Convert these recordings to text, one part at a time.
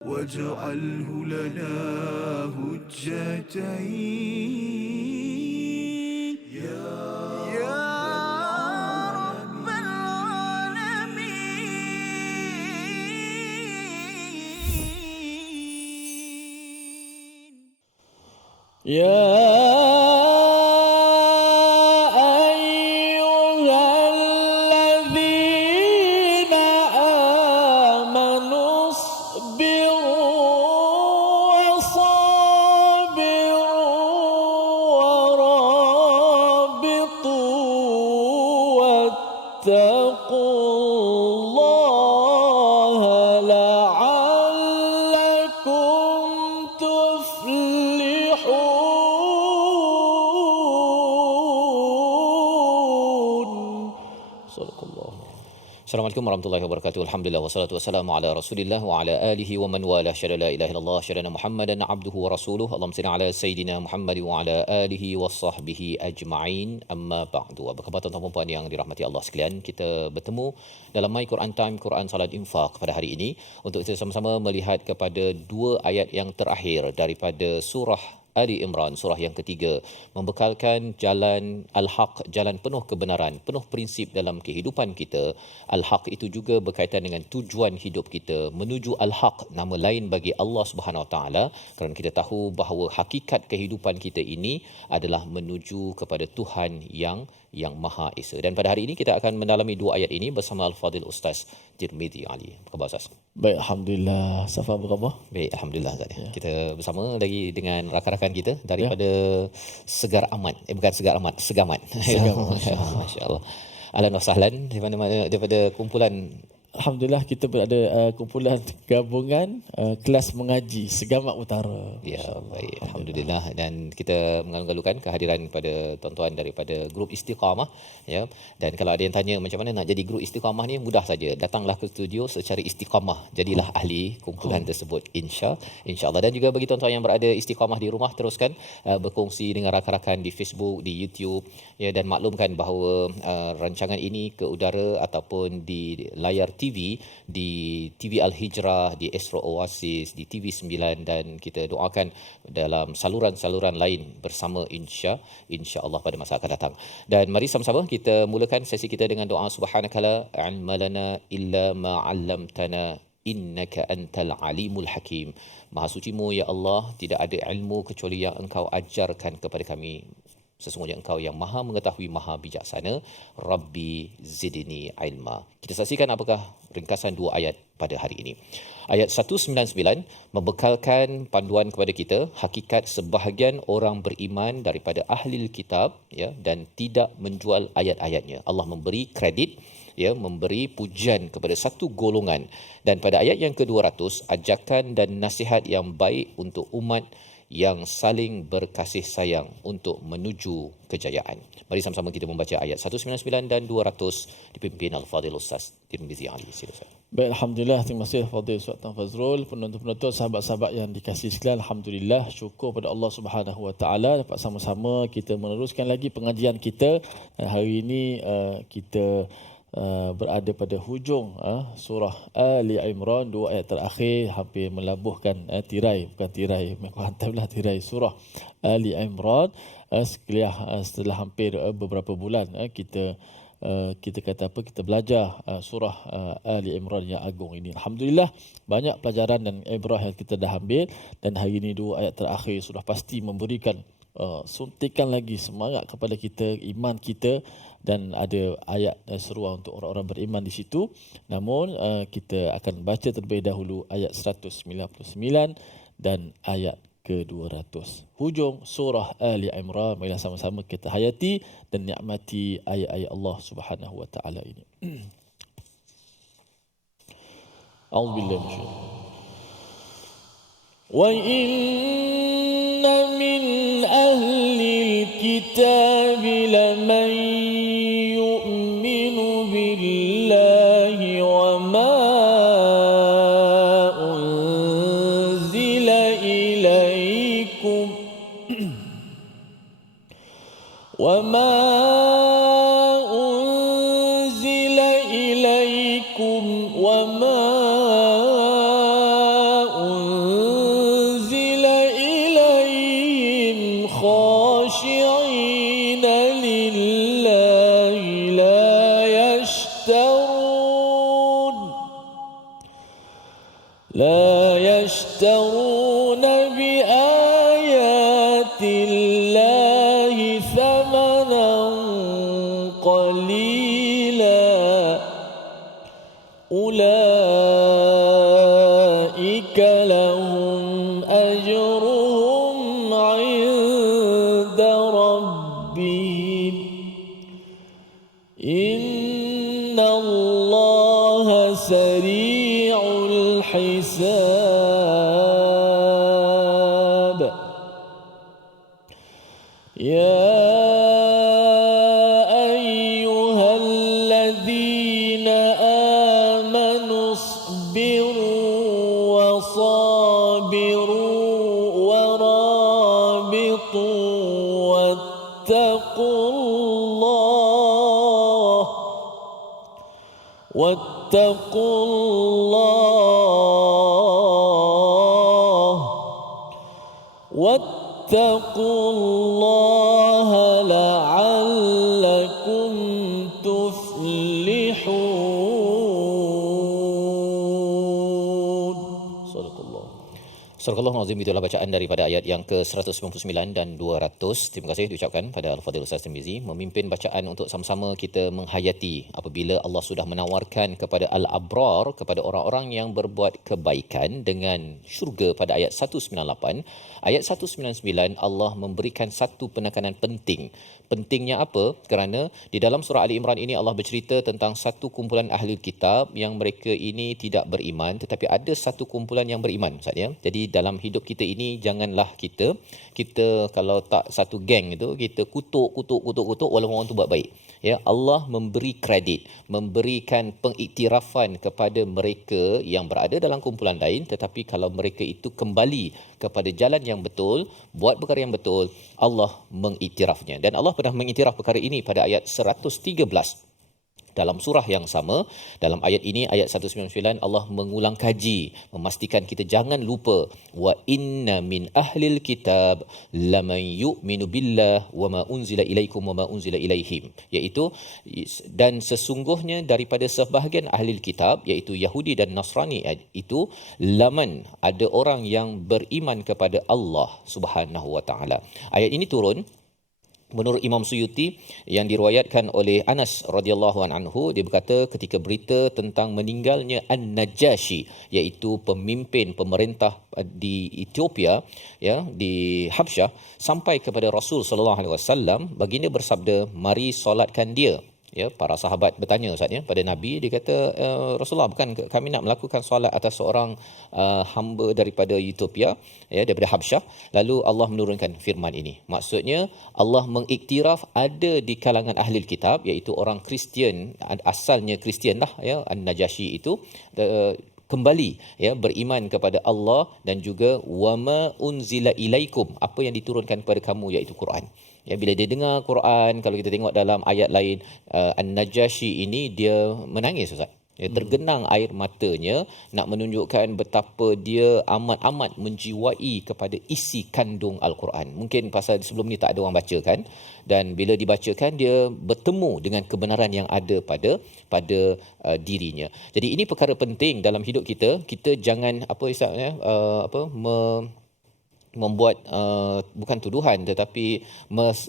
واجعله لنا هجتين يا رب العالمين. Assalamualaikum warahmatullahi wabarakatuh. Alhamdulillah wassalatu wassalamu ala Rasulillah wa ala alihi wa man wala syada la ilaha illallah syada Muhammadan abduhu wa rasuluhu. Allahumma salli ala sayidina Muhammad wa ala alihi wa sahbihi ajma'in. Amma ba'du. Apa khabar tuan-tuan dan puan yang dirahmati Allah sekalian? Kita bertemu dalam My Quran Time Quran Salat Infaq pada hari ini untuk kita sama-sama melihat kepada dua ayat yang terakhir daripada surah Ali Imran, surah yang ketiga, membekalkan jalan Al-Haq, jalan penuh kebenaran, penuh prinsip dalam kehidupan kita. Al-Haq itu juga berkaitan dengan tujuan hidup kita, menuju Al-Haq, nama lain bagi Allah Subhanahu Wa Taala, kerana kita tahu bahawa hakikat kehidupan kita ini adalah menuju kepada Tuhan yang Maha Esa. Dan pada hari ini kita akan mendalami dua ayat ini bersama Al-Fadil Ustaz Tirmizi Ali. Apa khabar Ustaz? Baik, Alhamdulillah. Safa, apa khabar? Baik, Alhamdulillah Ustaz. Ya. Kita bersama lagi dengan rakan-rakan kita daripada Segar Amat. Bukan Segar Amat, Segamat. Masya-Allah. Ahlan wa sahlan daripada kumpulan. Alhamdulillah, kita berada kumpulan gabungan kelas mengaji Segamat Utara. Ya, baik. Alhamdulillah. Dan kita mengalung-alungkan kehadiran pada tuan-tuan daripada grup Istiqamah. Ya. Dan kalau ada yang tanya macam mana nak jadi grup Istiqamah ni, mudah saja. Datanglah ke studio secara istiqamah. Jadilah ahli kumpulan tersebut. InsyaAllah. Dan juga bagi tuan-tuan yang berada istiqamah di rumah, teruskan berkongsi dengan rakan-rakan di Facebook, di YouTube. Ya, dan maklumkan bahawa rancangan ini ke udara ataupun di layar TV, di TV Al-Hijrah, di Astro Oasis, di TV9, dan kita doakan dalam saluran-saluran lain bersama insya-Allah pada masa akan datang. Dan mari sama-sama kita mulakan sesi kita dengan doa subhanakala ilmalana illa ma 'allamtana innaka antal alimul hakim. Maha sucimu ya Allah, tidak ada ilmu kecuali yang Engkau ajarkan kepada kami. Sesungguhnya Engkau yang maha mengetahui, maha bijaksana. Rabbi zidni ilma. Kita saksikan apakah ringkasan dua ayat pada hari ini. Ayat 199 membekalkan panduan kepada kita hakikat sebahagian orang beriman daripada ahli kitab, ya, dan tidak menjual ayat-ayatnya. Allah memberi kredit, ya, memberi pujian kepada satu golongan. Dan pada ayat yang ke-200, ajakan dan nasihat yang baik untuk umat yang saling berkasih sayang untuk menuju kejayaan. Mari sama-sama kita membaca ayat 199 dan 200 dipimpin Al-Fadhil Ustaz Tirmizi Ali. Silakan. Baik, Alhamdulillah. Terima kasih Fadil Ustaz Tan Fazrul, penonton-penonton, sahabat-sahabat yang dikasihi sekalian. Alhamdulillah, syukur pada Allah Subhanahu Wa Taala dapat sama-sama kita meneruskan lagi pengajian kita. Dan hari ini kita berada pada hujung surah Ali Imran, dua ayat terakhir hampir melabuhkan tirai, bukan tirai, menghantamlah tirai surah Ali Imran. Setelah hampir beberapa bulan kita kata apa, kita belajar surah Ali Imran yang agung ini. Alhamdulillah, banyak pelajaran dan ibrah yang kita dah ambil, dan hari ini dua ayat terakhir sudah pasti memberikan suntikan lagi semangat kepada kita, iman kita, dan ada ayat seruan untuk orang-orang beriman di situ. Namun kita akan baca terlebih dahulu ayat 199 dan ayat ke-200. Hujung surah Ali Imran. Marilah sama-sama kita hayati dan nikmati ayat-ayat Allah Subhanahu Wa Taala ini. A'udzubillahi minasyaitanir wa inna min ahlil kitabi laman yu'minu billahi wa ma unzila ilaykum wa ma unzila ilaykum wa ma يشترون بآيات الله ثمنا قليلا أولئك لهم أجرهم عند ربهم إن الله سريع الحساب يا أيها الذين آمنوا اصبروا وصابروا ورابطوا واتقوا الله لعلكم تفلحون. صدق الله. Surah Al-Azim, itulah bacaan daripada ayat yang ke-199 dan 200. Terima kasih diucapkan pada Al-Fadhil Ustaz Tirmizi memimpin bacaan untuk sama-sama kita menghayati apabila Allah sudah menawarkan kepada al-abrar, kepada orang-orang yang berbuat kebaikan dengan syurga pada ayat 198. Ayat 199 Allah memberikan satu penekanan penting. Pentingnya apa? Kerana di dalam surah Ali Imran ini Allah bercerita tentang satu kumpulan ahli kitab yang mereka ini tidak beriman, tetapi ada satu kumpulan yang beriman, Ustaz ya. Jadi dalam hidup kita ini janganlah kita kalau tak satu geng itu kita kutuk walaupun orang tu buat baik. Ya, Allah memberi kredit, memberikan pengiktirafan kepada mereka yang berada dalam kumpulan lain, tetapi kalau mereka itu kembali kepada jalan yang betul, buat perkara yang betul, Allah mengiktirafnya. Dan Allah pernah mengiktiraf perkara ini pada ayat 113. Dalam surah yang sama, dalam ayat ini, ayat 199, Allah mengulang kaji, memastikan kita jangan lupa, wa inna min ahlil kitab laman yu'minu billah wa ma unzila ilaikum wa ma unzila ilaihim, iaitu dan sesungguhnya daripada sebahagian ahli kitab, iaitu Yahudi dan Nasrani itu, laman, ada orang yang beriman kepada Allah Subhanahu wa taala. Ayat ini turun menurut Imam Suyuti yang diriwayatkan oleh Anas radhiyallahu anhu. Dia berkata ketika berita tentang meninggalnya An-Najashi, iaitu pemimpin pemerintah di Ethiopia, ya, di Habsyah, sampai kepada Rasul sallallahu alaihi wasallam, baginda bersabda, mari solatkan dia. Ya, para sahabat bertanya Ustaz ya pada Nabi, dia kata, Rasulullah, bukan kami nak melakukan solat atas seorang hamba daripada Ethiopia, ya, daripada Habsyah. Lalu Allah menurunkan firman ini. Maksudnya Allah mengiktiraf ada di kalangan ahli kitab, iaitu orang Kristian, asalnya Kristian lah, ya, An-Najashi itu kembali, ya, beriman kepada Allah, dan juga wama unzila ilaikum, apa yang diturunkan kepada kamu, iaitu Quran. Ya, bila dia dengar Quran, kalau kita tengok dalam ayat lain, An-Najashi ini dia menangis Ustaz. Ya, tergenang air matanya nak menunjukkan betapa dia amat-amat menjiwai kepada isi kandung Al-Quran. Mungkin pasal sebelum ni tak ada orang bacakan, dan bila dibacakan dia bertemu dengan kebenaran yang ada pada dirinya. Jadi ini perkara penting dalam hidup kita. Kita jangan membuat bukan tuduhan tetapi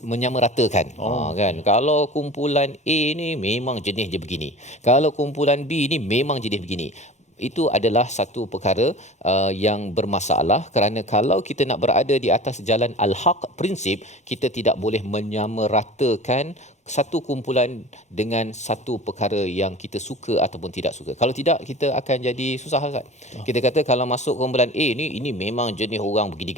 menyamaratakan. Kan, kalau kumpulan A ni memang jenis dia begini, kalau kumpulan B ni memang jenis begini. Itu adalah satu perkara yang bermasalah, kerana kalau kita nak berada di atas jalan al-haq, prinsip, kita tidak boleh menyamaratakan satu kumpulan dengan satu perkara yang kita suka ataupun tidak suka. Kalau tidak, kita akan jadi susah kan. Kita kata kalau masuk kumpulan A ni, ini memang jenis orang begini.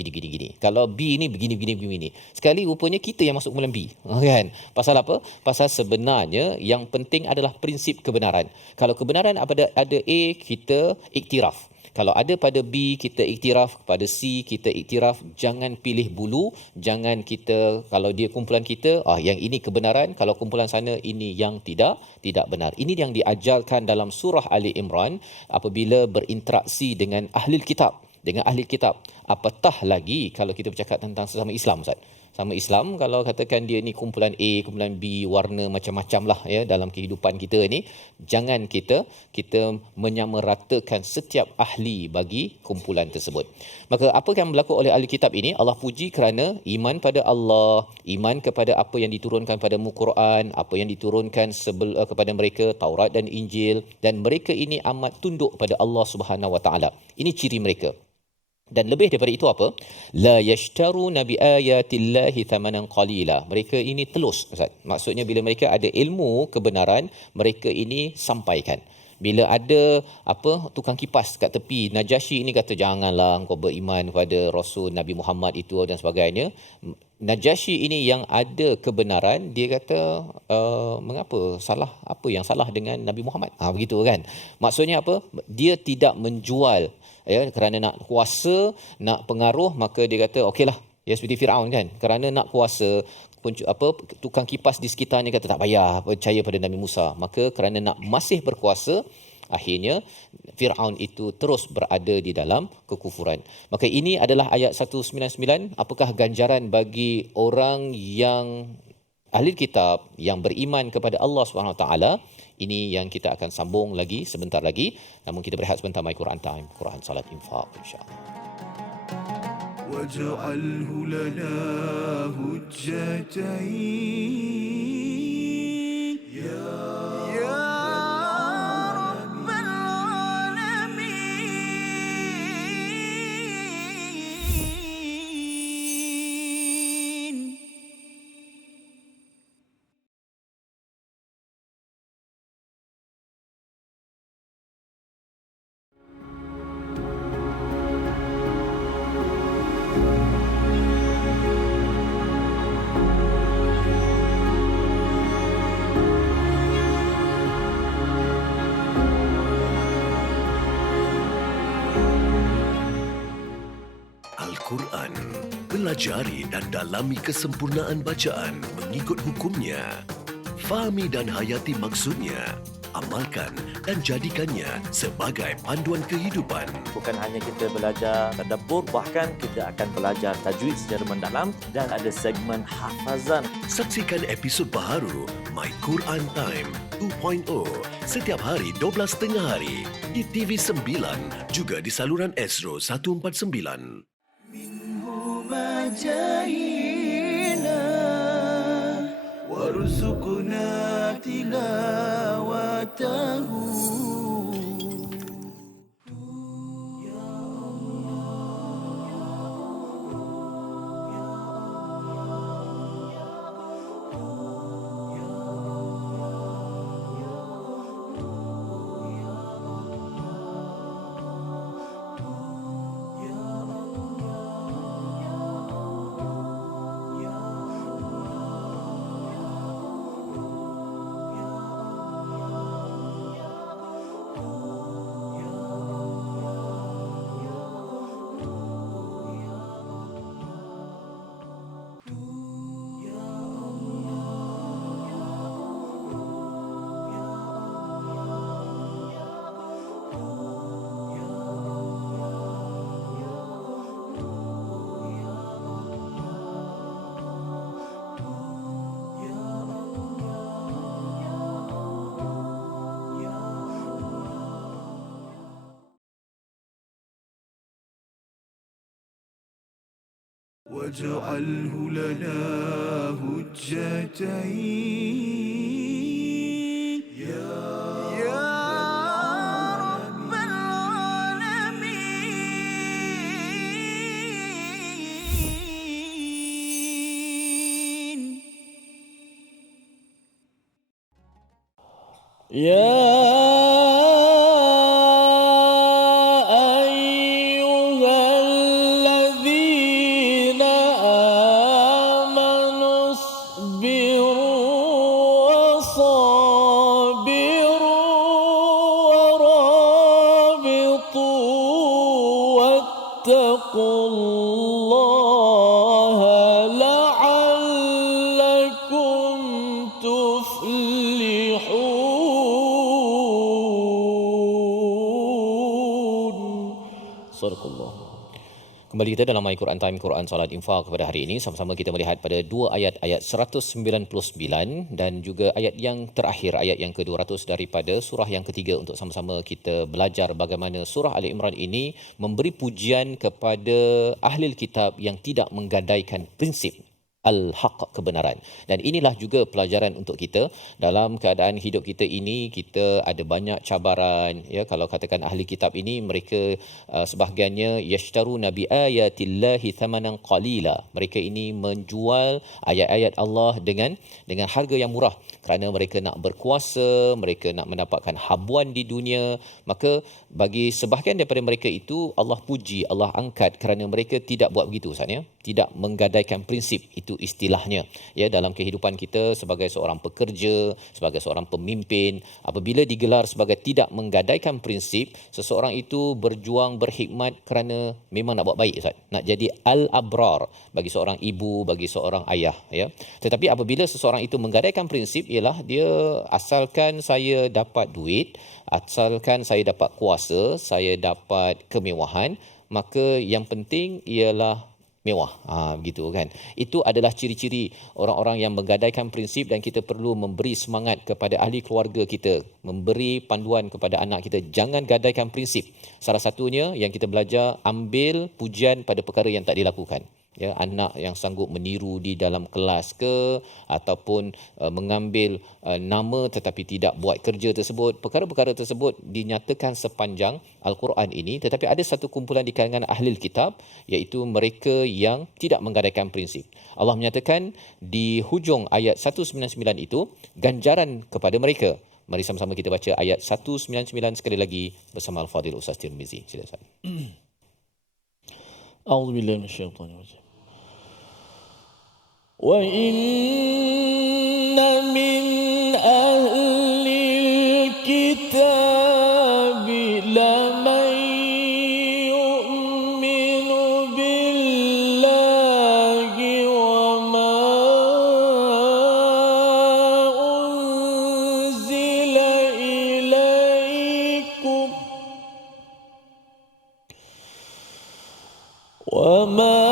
Kalau B ni begini. Sekali rupanya kita yang masuk kumpulan B. Kan? Pasal apa? Pasal sebenarnya yang penting adalah prinsip kebenaran. Kalau kebenaran ada A, kita iktiraf. Kalau ada pada B, kita iktiraf, pada C kita iktiraf. Jangan pilih bulu, jangan kita, kalau dia kumpulan kita, yang ini kebenaran, kalau kumpulan sana ini yang tidak benar. Ini yang diajarkan dalam surah Ali Imran apabila berinteraksi dengan ahli kitab. Apatah lagi kalau kita bercakap tentang sesama Islam, Ustaz. sama Islam, kalau katakan dia ni kumpulan A, kumpulan B, warna macam-macam lah ya dalam kehidupan kita ni, jangan kita menyamaratakan setiap ahli bagi kumpulan tersebut. Maka apa yang berlaku oleh ahli kitab ini, Allah puji kerana iman pada Allah, iman kepada apa yang diturunkan pada Quran, apa yang diturunkan kepada mereka Taurat dan Injil, dan mereka ini amat tunduk pada Allah Subhanahu Wa Taala. Ini ciri mereka. Dan lebih daripada itu apa? La yashtaruna bi ayatillahi thamanan qalila. Mereka ini telus, Ustaz. Maksudnya bila mereka ada ilmu kebenaran, mereka ini sampaikan. Bila ada tukang kipas kat tepi, Najasyi ini kata janganlah engkau beriman kepada Rasul Nabi Muhammad itu dan sebagainya. Najasyi ini yang ada kebenaran, dia kata mengapa salah, apa yang salah dengan Nabi Muhammad? Begitu kan. Maksudnya apa? Dia tidak menjual kerana nak kuasa, nak pengaruh, maka dia kata okeylah. Ya, seperti Firaun kan, kerana nak kuasa, tukang kipas di sekitarnya kata tak payah percaya pada Nabi Musa. Maka kerana nak masih berkuasa, akhirnya Firaun itu terus berada di dalam kekufuran. Maka ini adalah ayat 199. Apakah ganjaran bagi orang yang ahli kitab yang beriman kepada Allah Subhanahu Wa Taala? Ini yang kita akan sambung lagi sebentar lagi. Namun kita berehat sebentar, My Quran Time, Quran Salat Infaq, insya-Allah. واجعله لنا هجتين يا رب العالمين. Al-Quran. Pelajari dan dalami kesempurnaan bacaan mengikut hukumnya. Fahami dan hayati maksudnya. Amalkan dan jadikannya sebagai panduan kehidupan. Bukan hanya kita belajar tadabbur, bahkan kita akan belajar tajwid secara mendalam dan ada segmen hafazan. Saksikan episod baharu My Quran Time 2.0 setiap hari 12.30 hari di TV9 juga di saluran Astro 149. جاهنا وارزقنا تلاوته. واجعله لنا هجتين يا رب العالمين. واتقوا الله لعلكم تفلحون. صدق الله. Kembali kita dalam My Quran Time, Quran Salat Infak pada hari ini. Sama-sama kita melihat pada dua ayat 199 dan juga ayat yang terakhir, ayat yang ke-200 daripada surah yang ketiga, untuk sama-sama kita belajar bagaimana surah Ali Imran ini memberi pujian kepada ahli kitab yang tidak menggadaikan prinsip al-haq, kebenaran. Dan inilah juga pelajaran untuk kita dalam keadaan hidup kita ini. Kita ada banyak cabaran, ya. Kalau katakan ahli kitab ini, mereka sebahagiannya yashtaruna bi ayatillahi thamanan qalila. Mereka ini menjual ayat-ayat Allah dengan harga yang murah kerana mereka nak berkuasa, mereka nak mendapatkan habuan di dunia. Maka bagi sebahagian daripada mereka itu Allah puji, Allah angkat kerana mereka tidak buat begitu, Ustaz, ya. Tidak menggadaikan prinsip, itu istilahnya, ya, dalam kehidupan kita sebagai seorang pekerja, sebagai seorang pemimpin. Apabila digelar sebagai tidak menggadaikan prinsip, seseorang itu berjuang berhikmat kerana memang nak buat baik, Ustaz, nak jadi al-abrar bagi seorang ibu, bagi seorang ayah, ya. Tetapi apabila seseorang itu menggadaikan prinsip, ialah dia asalkan saya dapat duit, asalkan saya dapat kuasa, saya dapat kemewahan, maka yang penting ialah mewah. Begitu kan. Itu adalah ciri-ciri orang-orang yang menggadaikan prinsip, dan kita perlu memberi semangat kepada ahli keluarga kita, memberi panduan kepada anak kita, jangan gadaikan prinsip. Salah satunya yang kita belajar, ambil pujian pada perkara yang tak dilakukan. Ya, anak yang sanggup meniru di dalam kelas ke, ataupun mengambil nama tetapi tidak buat kerja tersebut. Perkara-perkara tersebut dinyatakan sepanjang Al-Quran ini, tetapi ada satu kumpulan di kalangan ahli kitab, iaitu mereka yang tidak menggadaikan prinsip. Allah menyatakan di hujung ayat 199 itu ganjaran kepada mereka. Mari sama-sama kita baca ayat 199 sekali lagi bersama Al-Fadhil Ustaz Tirmizi. Sila Ustaz. A'udzubillahi minasyaitonir rajim. Wa inna min ahlil kitabi laman yu'minu billahi wa ma unzila ilaikum wa ma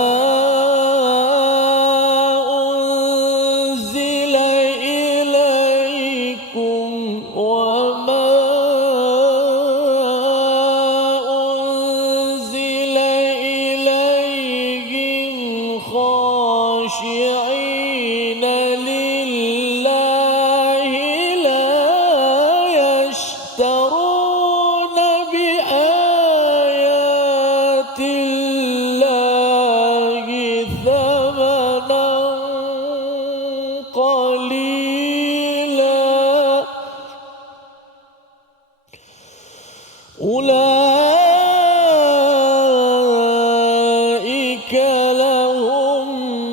أولئك لهم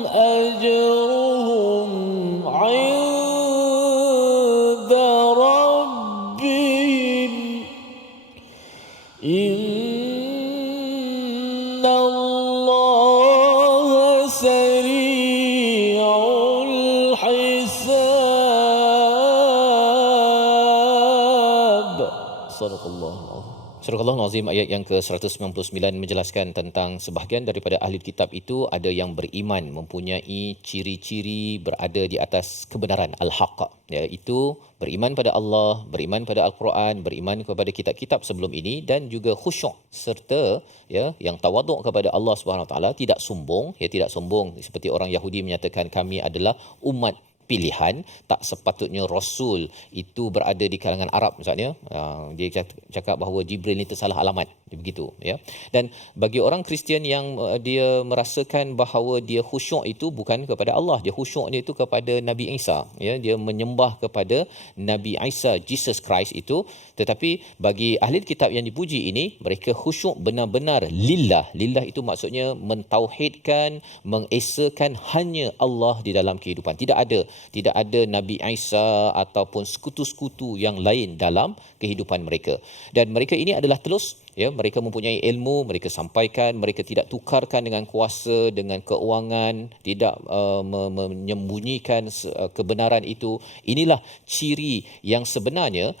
أجرهم عند ربهم إن الله سريع الحساب. صدق الله العظيم. Surah Al-Azim ayat yang ke-199 menjelaskan tentang sebahagian daripada ahli kitab itu ada yang beriman, mempunyai ciri-ciri berada di atas kebenaran al-haq, iaitu beriman pada Allah, beriman pada Al-Quran, beriman kepada kitab-kitab sebelum ini, dan juga khusyuk serta yang tawaduk kepada Allah Subhanahu Wa Taala, tidak sombong, tidak sombong seperti orang Yahudi menyatakan kami adalah umat pilihan. Tak sepatutnya Rasul itu berada di kalangan Arab, misalnya. Dia cakap bahawa Jibril ni tersalah alamat, begitu, ya. Dan bagi orang Kristian yang dia merasakan bahawa dia khusyuk itu bukan kepada Allah, dia khusyuknya itu kepada Nabi Isa, ya, dia menyembah kepada Nabi Isa, Jesus Christ itu. Tetapi bagi ahli kitab yang dipuji ini, mereka khusyuk benar-benar lillah. Lillah itu maksudnya mentauhidkan, mengesakan hanya Allah di dalam kehidupan. Tidak ada Nabi Isa ataupun sekutu-sekutu yang lain dalam kehidupan mereka. Dan mereka ini adalah telus, ya, mereka mempunyai ilmu, mereka sampaikan, mereka tidak tukarkan dengan kuasa, dengan keuangan, tidak menyembunyikan kebenaran itu. Inilah ciri yang sebenarnya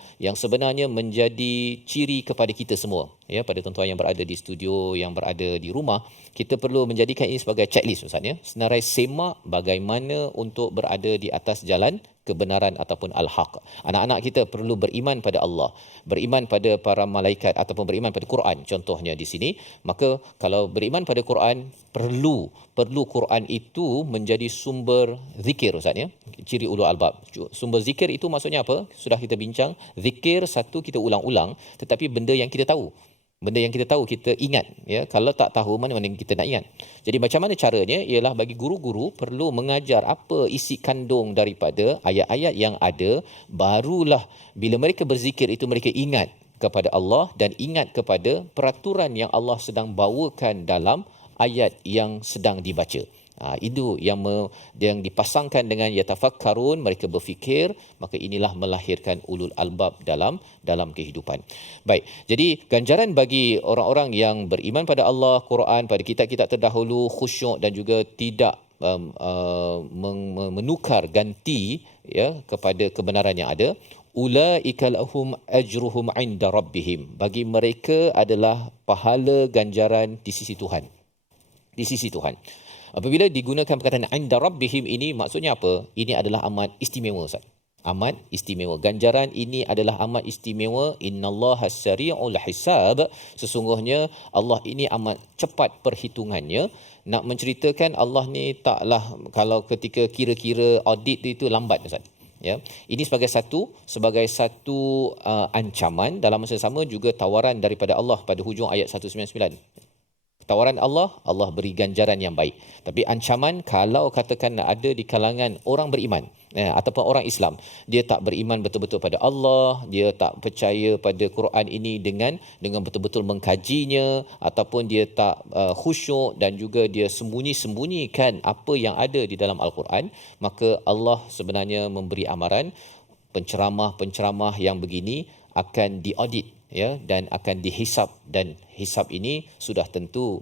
menjadi ciri kepada kita semua. ya, pada tuan-tuan yang berada di studio, yang berada di rumah, kita perlu menjadikan ini sebagai checklist Ustaz ya. Senarai semak bagaimana untuk berada di atas jalan kebenaran ataupun al-haq. Anak-anak kita perlu beriman pada Allah, beriman pada para malaikat ataupun beriman pada Quran contohnya di sini. Maka kalau beriman pada Quran, perlu Quran itu menjadi sumber zikir Ustaz ya. Ciri ulul albab. Sumber zikir itu maksudnya apa? Sudah kita bincang, zikir satu kita ulang-ulang tetapi benda yang kita tahu. Benda yang kita tahu kita ingat ya. Kalau tak tahu mana kita nak ingat. Jadi macam mana caranya? Ialah bagi guru-guru perlu mengajar apa isi kandung daripada ayat-ayat yang ada, barulah bila mereka berzikir itu mereka ingat kepada Allah dan ingat kepada peraturan yang Allah sedang bawakan dalam ayat yang sedang dibaca. Itu yang dipasangkan dengan yatafakkarun, mereka berfikir, maka inilah melahirkan ulul albab dalam kehidupan. Baik, jadi ganjaran bagi orang-orang yang beriman pada Allah, Quran, pada kitab-kitab terdahulu, khusyuk dan juga tidak menukar ganti ya kepada kebenaran yang ada. Ulaika lahum ajruhum 'inda rabbihim. Bagi mereka adalah pahala ganjaran di sisi Tuhan. Di sisi Tuhan. Apabila digunakan perkataan 'inda rabbihim ini maksudnya apa? Ini adalah amat istimewa Ustaz. Amat istimewa. Ganjaran ini adalah amat istimewa. Innallaha sari'ul hisab. Sesungguhnya Allah ini amat cepat perhitungannya. Nak menceritakan Allah ni taklah kalau ketika kira-kira audit itu lambat Ustaz. Ya, ini sebagai satu ancaman, dalam masa sama juga tawaran daripada Allah pada hujung ayat 199. Tawaran Allah beri ganjaran yang baik. Tapi ancaman kalau katakan ada di kalangan orang beriman ataupun orang Islam, dia tak beriman betul-betul pada Allah, dia tak percaya pada Quran ini dengan betul-betul mengkajinya, ataupun dia tak khusyuk dan juga dia sembunyi-sembunyikan apa yang ada di dalam Al-Quran, maka Allah sebenarnya memberi amaran penceramah-penceramah yang begini akan diaudit ya, dan akan dihisap, dan hisap ini sudah tentu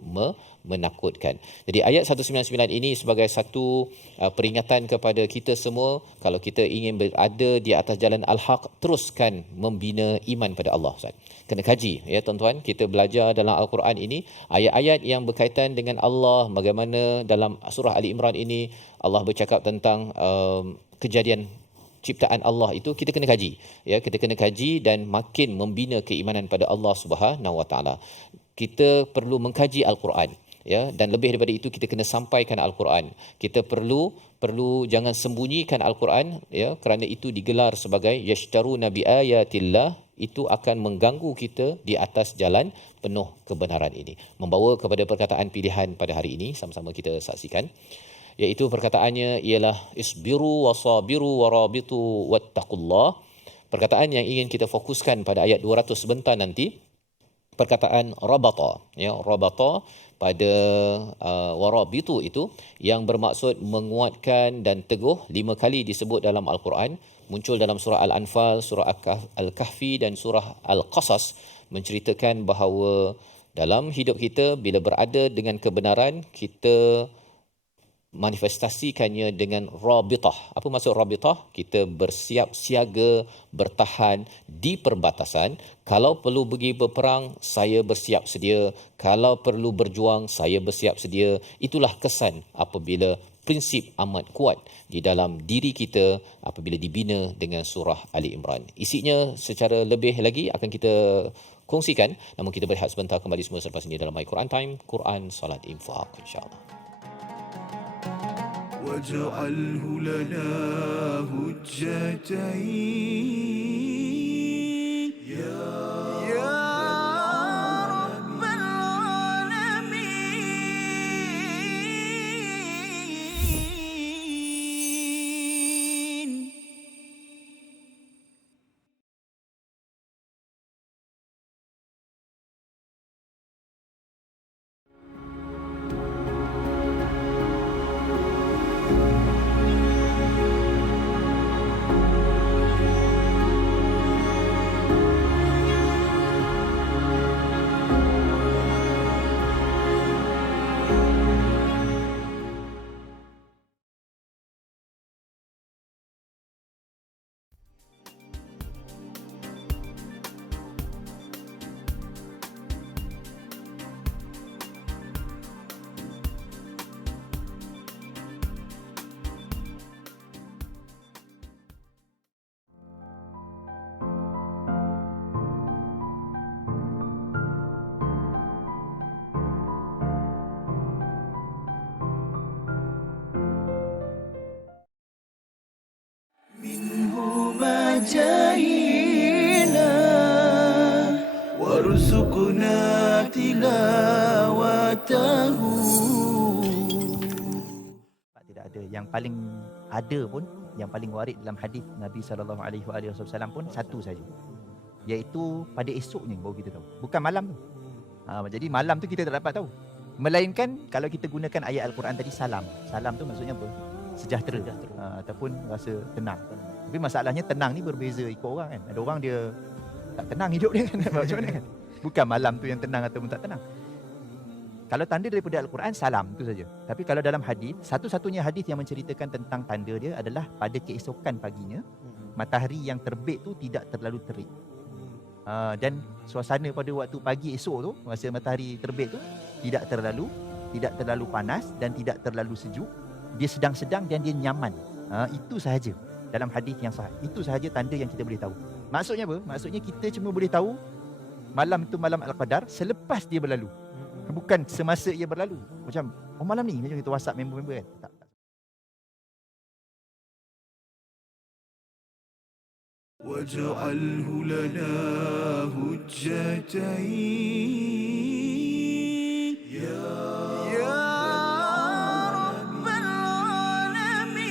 menakutkan. Jadi ayat 199 ini sebagai satu peringatan kepada kita semua, kalau kita ingin berada di atas jalan al-haq, teruskan membina iman pada Allah Ustaz. Kena kaji ya tuan-tuan, kita belajar dalam Al-Quran ini ayat-ayat yang berkaitan dengan Allah. Bagaimana dalam surah Ali Imran ini Allah bercakap tentang kejadian ciptaan Allah itu, kita kena kaji ya, kita kena kaji dan makin membina keimanan pada Allah Subhanahu Wa Taala. Kita perlu mengkaji Al-Quran ya, dan lebih daripada itu kita kena sampaikan Al-Quran. Kita perlu jangan sembunyikan Al-Quran ya, kerana itu digelar sebagai yashtaruna bi ayatillah, itu akan mengganggu kita di atas jalan penuh kebenaran ini. Membawa kepada perkataan pilihan pada hari ini, sama-sama kita saksikan. Iaitu perkataannya ialah isbiru wasabiru warabitu wattaqullah. Perkataan yang ingin kita fokuskan pada ayat 200 sebentar nanti, perkataan rabata ya, rabata pada warabitu itu yang bermaksud menguatkan dan teguh. 5 kali disebut dalam Al-Quran, muncul dalam surah Al-Anfal, surah Al-Kahfi dan surah Al-Qasas, menceritakan bahawa dalam hidup kita bila berada dengan kebenaran, kita manifestasikannya dengan rabitah. Apa maksud rabitah? Kita bersiap siaga, bertahan di perbatasan. Kalau perlu pergi berperang, saya bersiap sedia. Kalau perlu berjuang, saya bersiap sedia. Itulah kesan apabila prinsip amat kuat di dalam diri kita apabila dibina dengan surah Ali Imran. Isinya secara lebih lagi akan kita kongsikan. Namun kita berehat sebentar, kembali semua selepas ini dalam My Quran Time, Quran, Salat, Infaq, insya-Allah. واجعله لنا هجتين يا رب العالمين. جاهنا وارزقنا تلاوته. Tidak ada. Yang paling ada pun, yang paling warid dalam hadis Nabi SAW pun satu saja, iaitu pada esoknya baru kita tahu, bukan malam tu. Jadi malam tu kita tak dapat tahu, melainkan kalau kita gunakan ayat Al-Quran tadi, salam tu maksudnya apa? Sejahtera, ataupun rasa tenang. Tapi masalahnya tenang ni berbeza ikut orang kan. Ada orang dia tak tenang hidup dia kan. Macam mana kan? Bukan malam tu yang tenang ataupun tak tenang. Kalau tanda daripada Al-Quran, salam tu saja. Tapi kalau dalam hadis, satu-satunya hadis yang menceritakan tentang tanda dia adalah pada keesokan paginya, matahari yang terbit tu tidak terlalu terik. Dan suasana pada waktu pagi esok tu, masa matahari terbit tu, tidak terlalu panas dan tidak terlalu sejuk. Dia sedang-sedang dan dia nyaman. Itu sahaja dalam hadis yang sahih. Itu sahaja tanda yang kita boleh tahu. Maksudnya apa? Maksudnya kita cuma boleh tahu malam itu malam Al-Qadar selepas dia berlalu. Bukan semasa ia berlalu. Macam, malam ni, macam kita WhatsApp member-member kan. Tak. واجعله لنا هجتين يا رب العالمين.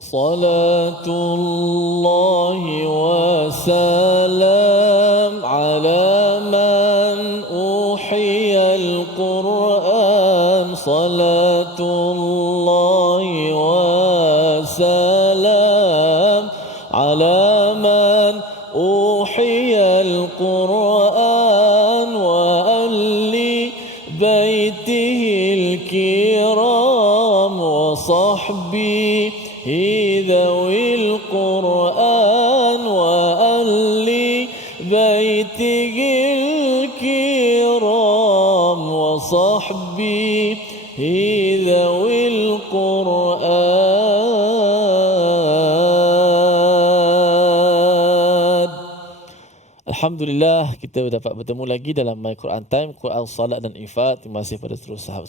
صلاة الله وسلام على من أوحي القرآن. صلاة الله وسلام على من أوحي القرآن وآل بيته الكرام وصحبه ذوي القرآن وآل بيته الكرام وصحبه ذوي القرآن. Alhamdulillah, kita dapat bertemu lagi dalam My Quran Time, Quran, Salat dan Infak. Terima kasih kepada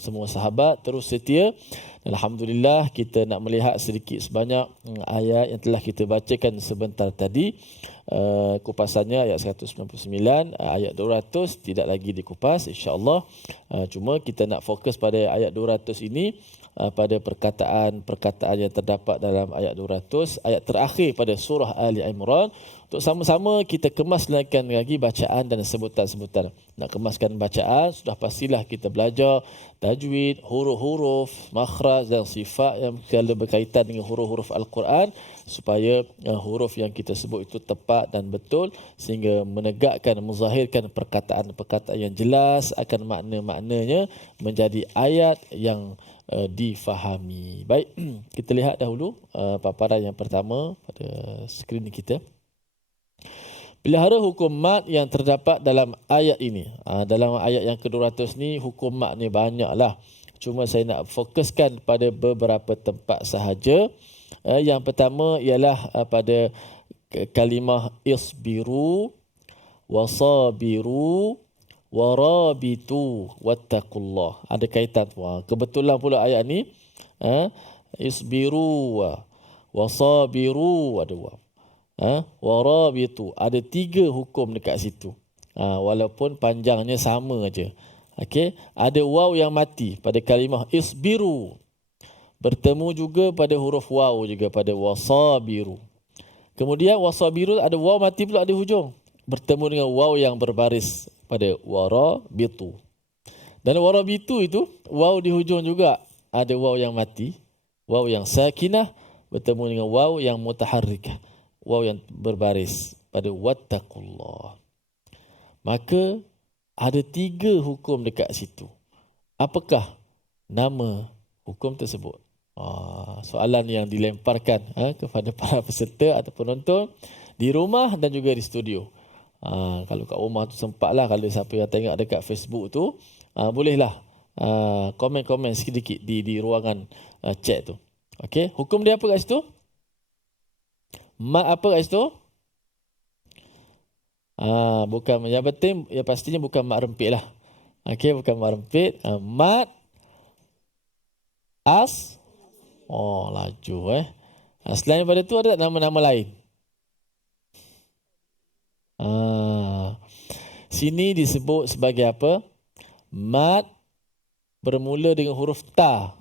semua sahabat terus setia. Alhamdulillah, kita nak melihat sedikit sebanyak ayat yang telah kita bacakan sebentar tadi. Kupasannya ayat 199, ayat 200 tidak lagi dikupas insya-Allah. Cuma kita nak fokus pada ayat 200 ini, pada perkataan-perkataan yang terdapat dalam ayat 200, ayat terakhir pada surah Ali Imran. Untuk sama-sama kita kemaskan lagi bacaan dan sebutan-sebutan. Nak kemaskan bacaan, sudah pastilah kita belajar tajwid, huruf-huruf, makhraj dan sifat yang segala berkaitan dengan huruf-huruf Al-Quran, supaya huruf yang kita sebut itu tepat dan betul, sehingga menegakkan, menzahirkan perkataan-perkataan yang jelas akan makna-maknanya menjadi ayat yang difahami. Baik, kita lihat dahulu paparan yang pertama pada skrin kita. Pelihara hukum mat yang terdapat dalam ayat ini. Dalam ayat yang ke-200 ni, hukum mat ni banyaklah. Cuma saya nak fokuskan pada beberapa tempat sahaja. Yang pertama ialah pada kalimah isbiru, wasabiru, warabitu, wattaqullah. Ada kaitan. Kebetulan pula ayat ni, isbiru, wasabiru, ada warabitu, ada 3 hukum dekat situ. Walaupun panjangnya sama aja. Okey, ada waw yang mati pada kalimah isbiru. Bertemu juga pada huruf waw juga pada wasabiru. Kemudian wasabiru ada waw mati pula di hujung. Bertemu dengan waw yang berbaris pada warabitu. Dan warabitu itu waw di hujung juga ada waw yang mati, waw yang sakinah bertemu dengan waw yang mutaharrikah, waw yang berbaris pada wattaqullah. Maka ada 3 hukum dekat situ. Apakah nama hukum tersebut? Soalan yang dilemparkan kepada para peserta atau penonton di rumah dan juga di studio. Kalau kat rumah tu sempatlah, kalau siapa yang tengok dekat Facebook tu, bolehlah komen-komen sedikit di ruangan chat tu. Okey, hukum dia apa kat situ? Mat apa kat situ? Bukan yang penting, ya pastinya bukan mat rempit lah. Okey, bukan mat rempit. Mat as. Oh, laju selain daripada tu ada tak nama-nama lain? Sini disebut sebagai apa? Mat bermula dengan huruf ta.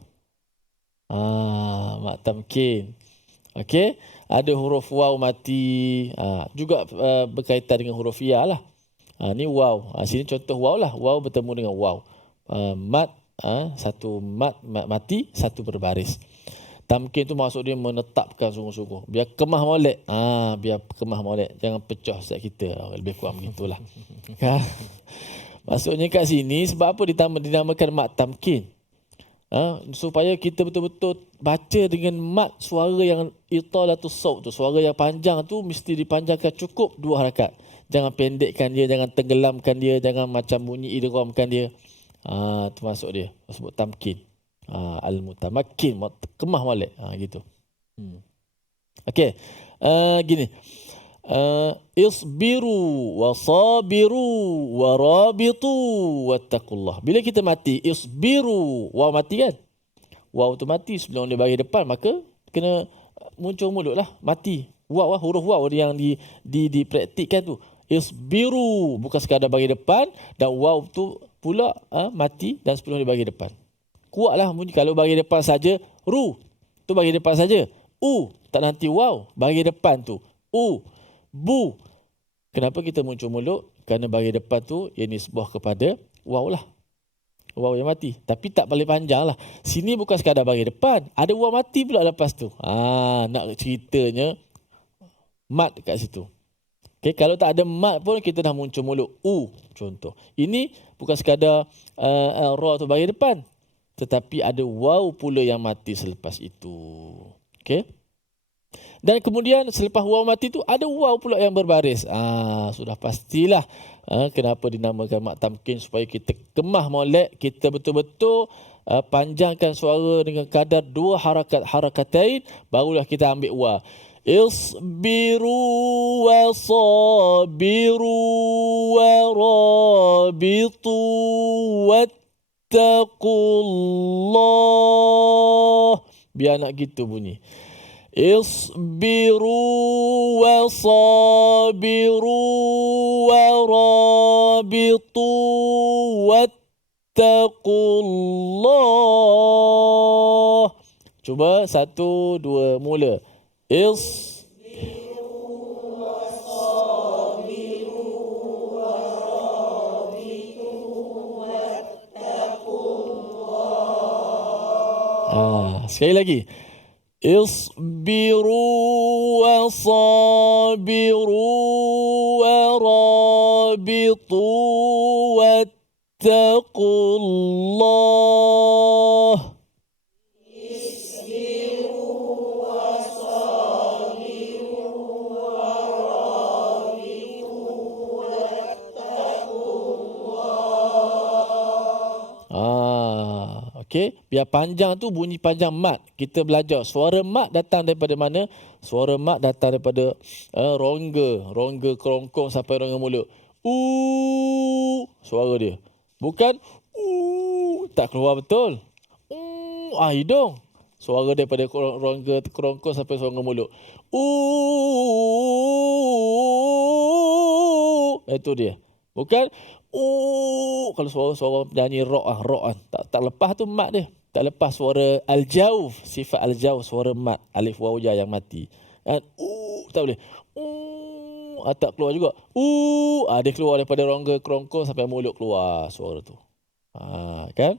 Mat tamkin. Okey, ada huruf waw mati. Juga berkaitan dengan huruf ya lah. Ni waw. Sini contoh waw lah. Waw bertemu dengan waw. Mat, satu mat mati, satu berbaris. Tamkin tu maksud dia menetapkan sungguh-sungguh. Biar kemah molek. Biar kemah molek. Jangan pecah setiap kita. Lebih kurang begitulah. Maksudnya kat sini sebab apa dinamakan mat tamkin? Supaya kita betul-betul baca dengan mat suara yang italatus saut tu. Suara yang panjang tu mesti dipanjangkan cukup 2 harakat. Jangan pendekkan dia, jangan tenggelamkan dia, jangan macam bunyi idghamkan dia. Tu maksud dia. Sebut tamkin. Al-mutamakkin, kemah molek. Gitu. Okey. Gini. Isbiru wasabiru warabitu wattaqullah. Bila kita mati, isbiru, waw mati kan? Waw tu mati sebelum dia bagi depan, maka kena muncul mulut lah, mati. Waw, huruf waw yang dipraktikkan tu. Isbiru, bukan sekadar bagi depan, dan waw tu pula mati dan sebelum dia bagi depan. Kuatlah bunyi. Kalau bagi depan saja, ru, tu bagi depan saja. Tak nanti waw, bagi depan tu. Bu. Kenapa kita muncul mulut? Kerana bagi depan tu ia nisbah kepada waw lah. Waw yang mati. Tapi tak paling panjang lah. Sini bukan sekadar bagi depan. Ada waw mati pula lepas tu. Nak ceritanya mat kat situ. Okay, kalau tak ada mat pun kita dah muncul mulut. Contoh. Ini bukan sekadar ra tu bagi depan. Tetapi ada waw pula yang mati selepas itu. Okey. Dan kemudian selepas waw mati tu ada waw pula yang berbaris. Sudah pastilah kenapa dinamakan mat tamkin, supaya kita kemah molek, kita betul-betul panjangkan suara dengan kadar 2 harakatain, barulah kita ambil wa. Isbiru wa sabiru wa rabitu wattaqullah. Biar nak gitu bunyi. Isbiru wa sabiru wa rabitu wattaqullah. Cuba 1, 2, mula. Sekali lagi. Isbiru wa sabiru wa rabitu wattaqullah. Okey, biar panjang tu bunyi panjang mat. Kita belajar suara mat datang daripada mana? Suara mat datang daripada rongga kerongkong sampai rongga mulut. Suara dia. Bukan tak keluar betul. Hidung. Suara daripada rongga kerongkong sampai rongga mulut. Itu dia. Bukan kalau suara penyanyi rock kan. Tak lepas tu mat dia. Tak lepas suara al-jauf, sifat al-jauf, suara mat, alif waw ya yang mati. Dan tak boleh. Tak keluar juga. Dia keluar daripada rongga kerongkong sampai mulut keluar suara tu. Kan?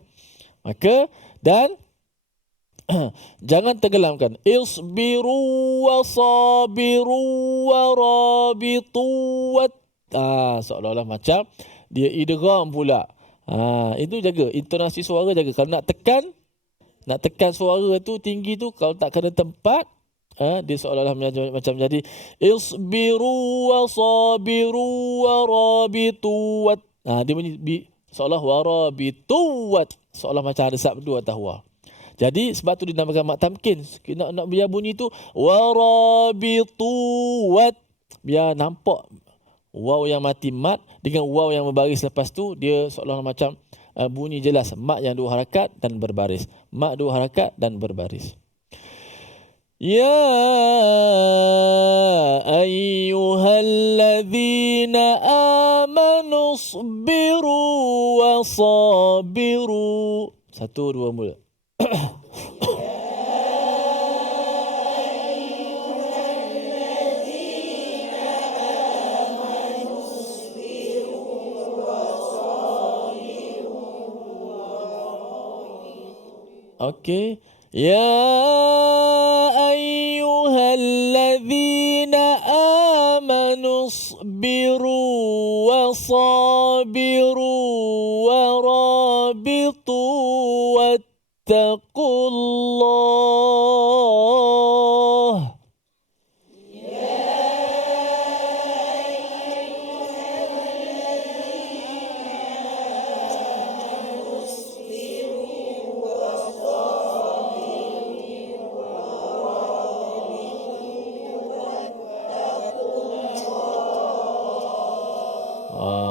Maka dan jangan tenggelamkan. Isbiru wa sabiru wa rabitu seolah-olah macam dia idgham pula. Itu jaga intonasi suara, jaga. Kalau nak tekan suara tu tinggi tu, kalau tak kena tempat, dia seolah-olah macam jadi isbiru wa sabiru wa rabitu wat. Dia bunyi seolah warabitu wat, seolah macam ada sabdu atas wa. Jadi sebab tu dinamakan mat tamkin. Nak biar bunyi tu warabitu wat, biar nampak Waw yang mati mat dengan waw yang berbaris lepas tu dia seolah macam bunyi jelas. Mat yang 2 harakat dan berbaris. Mat 2 harakat dan berbaris. Ya ayyuhalladzina amanu sabiru wa sabiru. 1 2 mula. Okey. Ya ayyuhalladzina amanu sabiru wa sabiru wa rabitu wattaqullah.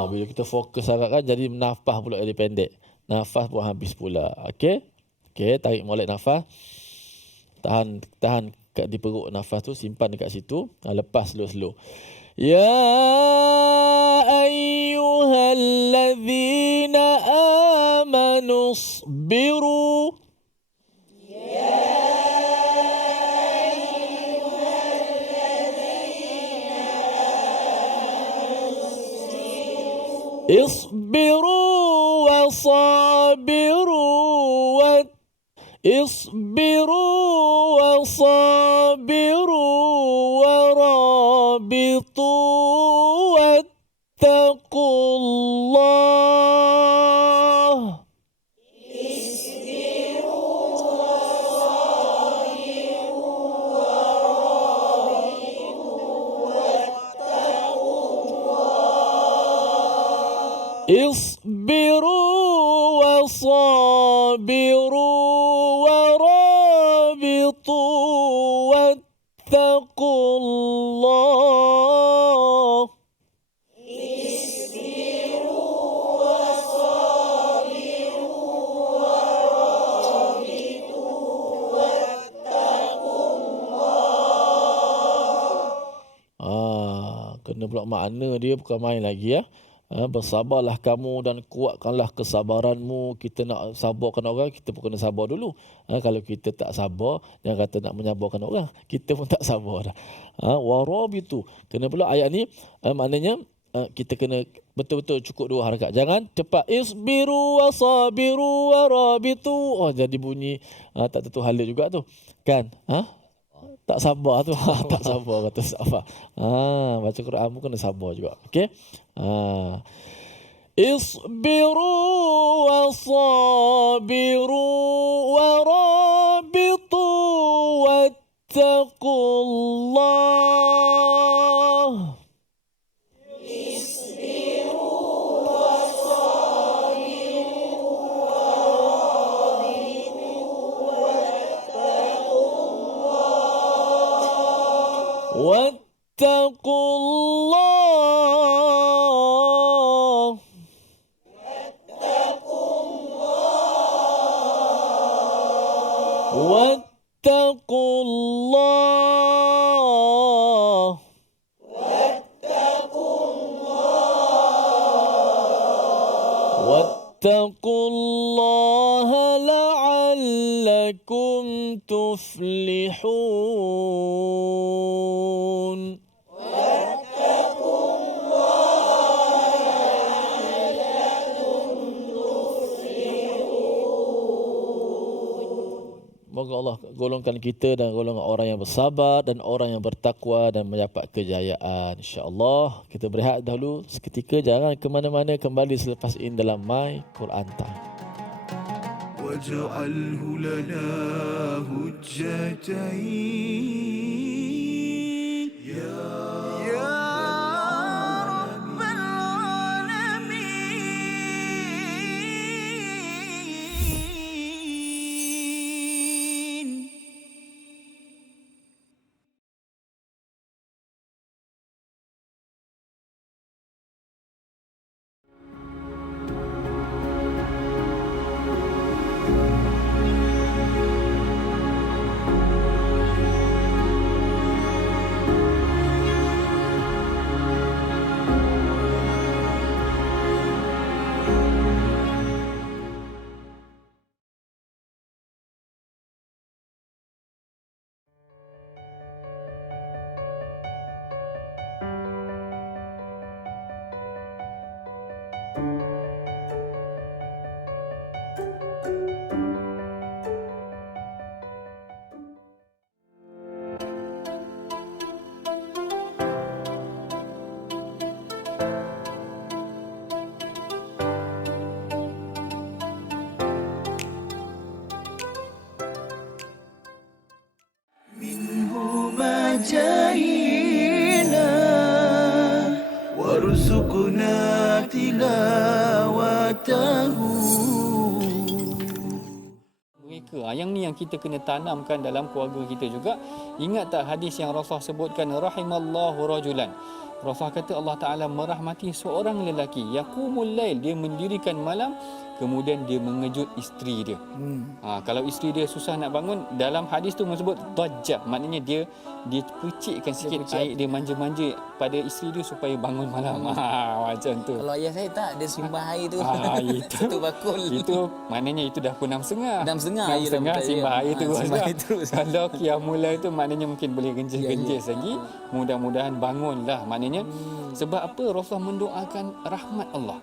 Bila kita fokus sangat kan jadi nafas pula jadi pendek. Nafas pun habis pula. Okey. Okey, tarik molek nafas. Tahan di perut nafas tu, simpan dekat situ. Lepas slow-slow. Ya ayyuhalladzina amanu sabiru. اصبروا وصابروا اصبروا وصابروا ورابطوا واتقوا الله. اصبروا وصابروا ورابطوا واتقوا الله. Kena pula makna dia bukan main lagi ya. Bersabarlah kamu dan kuatkanlah kesabaranmu. Kita nak sabarkan orang, kita pun kena sabar dulu. Kalau kita tak sabar, jangan kata nak menyabarkan orang, kita pun tak sabar dah. Warabitu. Kena pula ayat ni maknanya kita kena betul-betul cukup 2 harakat. Jangan cepat isbiru wasabiru warabitu. Jadi bunyi tak tentu hala juga tu. Kan? Tak sabar tu. Tak sabar kata sabar. Baca Quran pun kena sabar juga. Okey? Isbiru wasabiru warabitu wattaqullah. واتقوا الله. واتقوا الله. واتقوا الله لعلكم تفلحون. Moga Allah golongkan kita dan golongan orang yang bersabar dan orang yang bertakwa dan mendapat kejayaan, insya-Allah. Kita berehat dahulu seketika, jangan ke mana-mana, kembali selepas ini dalam My Quran Time. واجعله لنا هجتين يا جاهينا وارزقنا تلاوته. Mereka yang ni yang kita kena tanamkan dalam keluarga kita juga. Ingat tak hadis yang Rasulullah sebutkan, rahimallahu rajulan. Rasulullah kata Allah Ta'ala merahmati seorang lelaki, yaqumul lail, dia mendirikan malam, kemudian dia mengejut isteri dia. Kalau isteri dia susah nak bangun, dalam hadis tu menyebut dajjah, maknanya dia percikkan sikit air, dia manja-manja pada isteri dia supaya bangun malam. Macam tu. Kalau ayah saya tak, dia simbah air tu. Itu Satu bakul. Itu maknanya itu dah pukul 6.30. 6.30 6.30 simbah air tu. simbah air terus. Kalau qiyamul lail tu maknanya mungkin boleh genjis-genjis lagi. Mudah-mudahan bangunlah maknanya. Sebab apa? Rasulullah mendoakan rahmat Allah.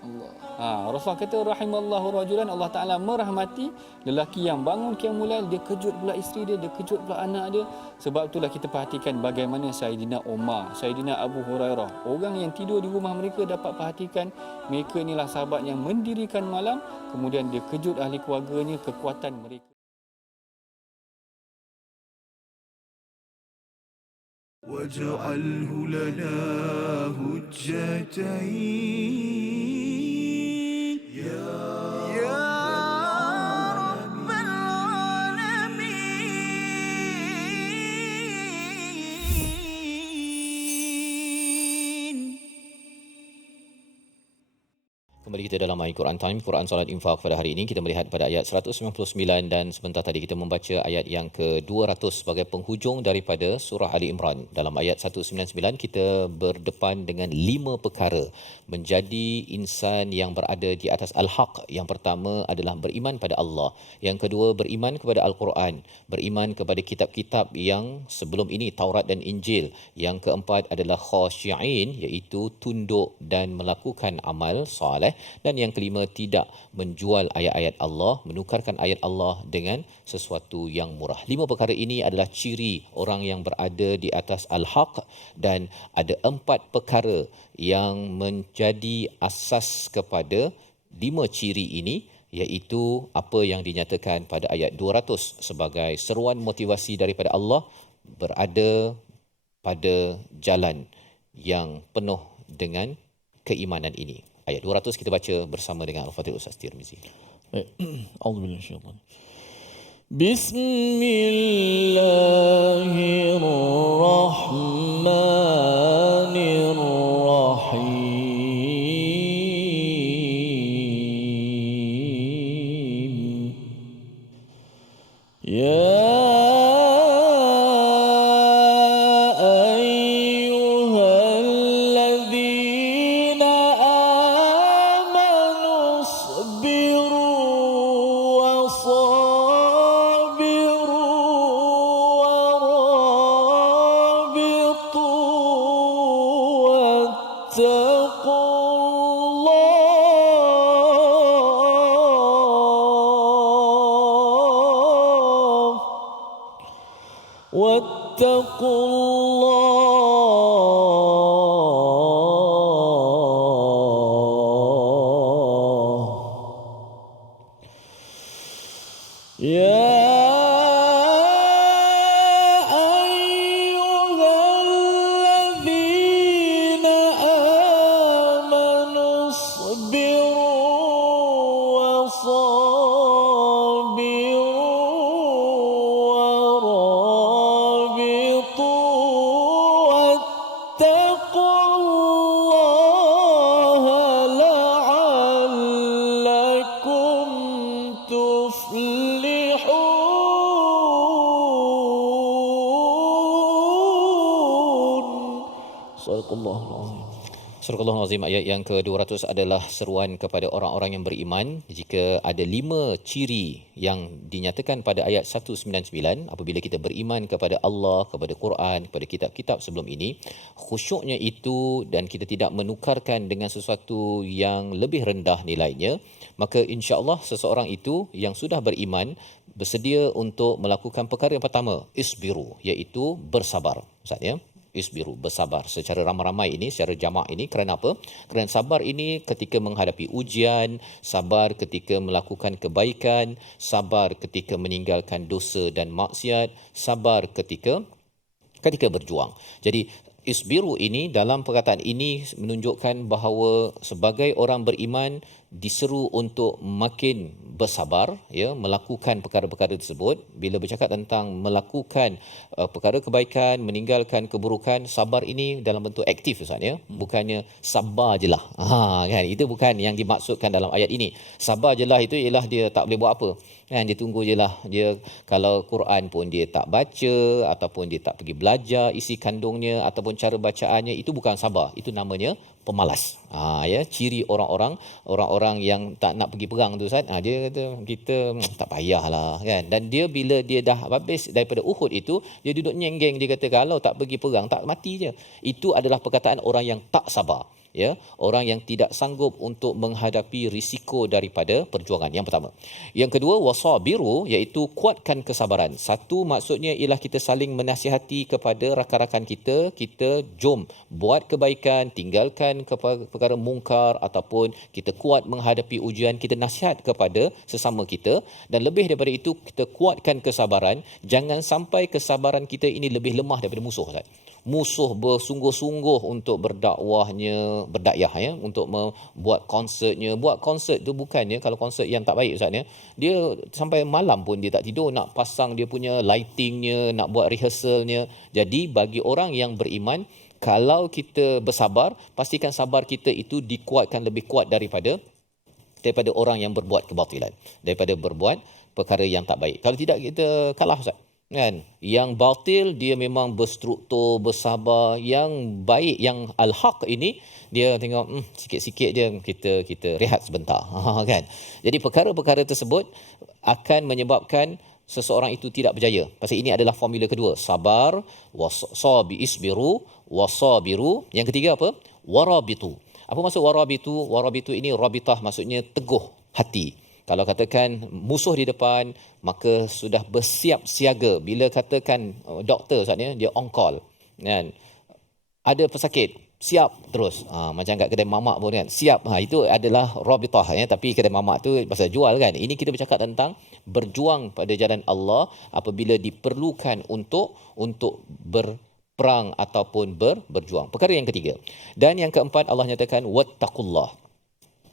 Rasulullah kata rahimallahu rajulan, Allah Ta'ala merahmati lelaki yang bangun qiyamul lail, dia kejut pula isteri dia, dia kejut pula anak dia. Sebab itulah kita perhatikan bagaimana Sayyidina Umar, Sayyidina Abu Hurairah, orang yang tidur di rumah mereka dapat perhatikan mereka inilah sahabat yang mendirikan malam, kemudian dia kejut ahli keluarganya, kekuatan mereka. واجعله لنا هجتين يا رب العالمين. Kembali kita dalam Al-Quran Time, Quran Salat Infak pada hari ini. Kita melihat pada ayat 199 dan sebentar tadi kita membaca ayat yang ke-200 sebagai penghujung daripada surah Ali Imran. Dalam ayat 199 kita berdepan dengan 5 perkara menjadi insan yang berada di atas Al-Haq. Yang pertama adalah beriman pada Allah. Yang kedua beriman kepada Al-Quran, beriman kepada kitab-kitab yang sebelum ini, Taurat dan Injil. Yang keempat adalah khasyi'in, iaitu tunduk dan melakukan amal soleh. Dan yang kelima, tidak menjual ayat-ayat Allah, menukarkan ayat Allah dengan sesuatu yang murah. 5 perkara ini adalah ciri orang yang berada di atas Al-Haq, dan ada 4 perkara yang menjadi asas kepada 5 ciri ini, iaitu apa yang dinyatakan pada ayat 200 sebagai seruan motivasi daripada Allah, berada pada jalan yang penuh dengan keimanan ini. Ayat 200 kita baca bersama dengan Al-Fatihah Ustaz Tirmizi. Baik. A'udzubillahi minasyaitanir rajim. Bismillahirrahmanirrahim. Ya واتقوا الله يا أيها الذين آمنوا اصبروا Surah Al-Azim ayat yang ke-200 adalah seruan kepada orang-orang yang beriman. Jika ada 5 ciri yang dinyatakan pada ayat 199, apabila kita beriman kepada Allah, kepada Quran, kepada kitab-kitab sebelum ini, khusyuknya itu dan kita tidak menukarkan dengan sesuatu yang lebih rendah nilainya, maka insya-Allah seseorang itu yang sudah beriman bersedia untuk melakukan perkara yang pertama, isbiru, iaitu bersabar. Ustaz ya, isbiru, bersabar secara ramai-ramai ini, secara jamak ini. Kerana apa? Kerana sabar ini ketika menghadapi ujian, sabar ketika melakukan kebaikan, sabar ketika meninggalkan dosa dan maksiat, sabar ketika ketika berjuang. Jadi isbiru ini, dalam perkataan ini menunjukkan bahawa sebagai orang beriman diseru untuk makin bersabar, ya, melakukan perkara-perkara tersebut. Bila bercakap tentang melakukan perkara kebaikan, meninggalkan keburukan, sabar ini dalam bentuk aktif, Ustaz, ya. Bukannya sabar je lah. Kan, itu bukan yang dimaksudkan dalam ayat ini. Sabar je lah itu ialah dia tak boleh buat apa. Kan, dia tunggu je lah. Dia kalau Quran pun dia tak baca, ataupun dia tak pergi belajar isi kandungnya, ataupun cara bacaannya, itu bukan sabar. Itu namanya pemalas. Ya, ciri orang-orang yang tak nak pergi perang tu, Ustaz. Dia kata kita tak payahlah, kan. Dan dia bila dia dah habis daripada Uhud itu, dia duduk nyenggeng, dia kata kalau tak pergi perang tak mati je. Itu adalah perkataan orang yang tak sabar. Ya, orang yang tidak sanggup untuk menghadapi risiko daripada perjuangan. Yang pertama. Yang kedua, wasabiru, iaitu kuatkan kesabaran. Satu maksudnya ialah kita saling menasihati kepada rakan-rakan kita, kita jom buat kebaikan, tinggalkan perkara mungkar, ataupun kita kuat menghadapi ujian, kita nasihat kepada sesama kita. Dan lebih daripada itu, kita kuatkan kesabaran. Jangan sampai kesabaran kita ini lebih lemah daripada musuh, Ustaz. Musuh bersungguh-sungguh untuk berdakwahnya, berdakwah, ya, untuk membuat konsertnya. Buat konsert tu bukannya, kalau konsert yang tak baik, Ustaz, ya, dia sampai malam pun dia tak tidur nak pasang dia punya lightingnya, nak buat rehearsalnya. Jadi bagi orang yang beriman, kalau kita bersabar, pastikan sabar kita itu dikuatkan lebih kuat daripada orang yang berbuat kebatilan, daripada berbuat perkara yang tak baik. Kalau tidak, kita kalah, Ustaz. Kan, yang batil dia memang berstruktur, bersabar. Yang baik, yang al-haq ini, dia tengok sikit-sikit je, kita rehat sebentar. Kan. Jadi perkara-perkara tersebut akan menyebabkan seseorang itu tidak berjaya. Pasal ini adalah formula kedua, sabar, isbiru, wasabiru. Yang ketiga apa? Warabitu. Apa maksud warabitu? Warabitu ini rabitah, maksudnya teguh hati. Kalau katakan musuh di depan, maka sudah bersiap siaga. Bila katakan doktor, Ustaz, dia on call, kan. Ada pesakit, siap terus. Macam kat kedai mamak pun, kan, siap. Itu adalah rabitah, ya. Tapi kedai mamak tu pasal jual, kan. Ini kita bercakap tentang berjuang pada jalan Allah apabila diperlukan untuk berperang ataupun berjuang. Perkara yang ketiga. Dan yang keempat, Allah nyatakan wattaqullah.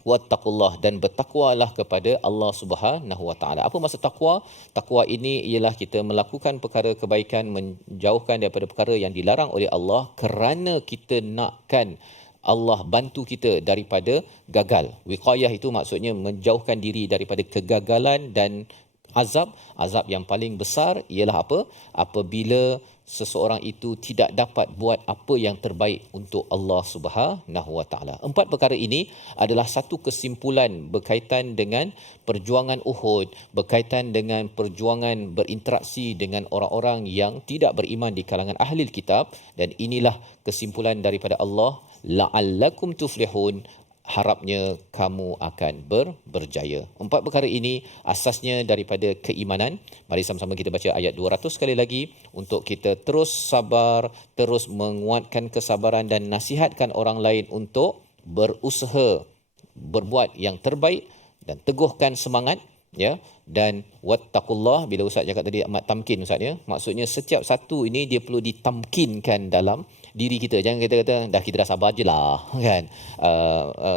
Wattaqullah, dan bertakwalah kepada Allah Subhanahu wa taala. Apa maksud takwa? Takwa ini ialah kita melakukan perkara kebaikan, menjauhkan daripada perkara yang dilarang oleh Allah, kerana kita nakkan Allah bantu kita daripada gagal. Wiqayah itu maksudnya menjauhkan diri daripada kegagalan dan azab. Azab yang paling besar ialah apa? Apabila seseorang itu tidak dapat buat apa yang terbaik untuk Allah Subhanahu wa taala. Empat perkara ini adalah satu kesimpulan berkaitan dengan perjuangan Uhud, berkaitan dengan perjuangan berinteraksi dengan orang-orang yang tidak beriman di kalangan ahli kitab, dan inilah kesimpulan daripada Allah, la'allakum tuflihun, harapnya kamu akan berjaya. Empat perkara ini asasnya daripada keimanan. Mari sama-sama kita baca ayat 200 sekali lagi untuk kita terus sabar, terus menguatkan kesabaran dan nasihatkan orang lain untuk berusaha berbuat yang terbaik dan teguhkan semangat, ya. Dan wattaqullah, bila Ustaz cakap tadi amat tamkin, Ustaz, ya, maksudnya setiap satu ini dia perlu ditamkinkan dalam diri kita. Jangan kita kata dah kita dah sabar je lah, kan.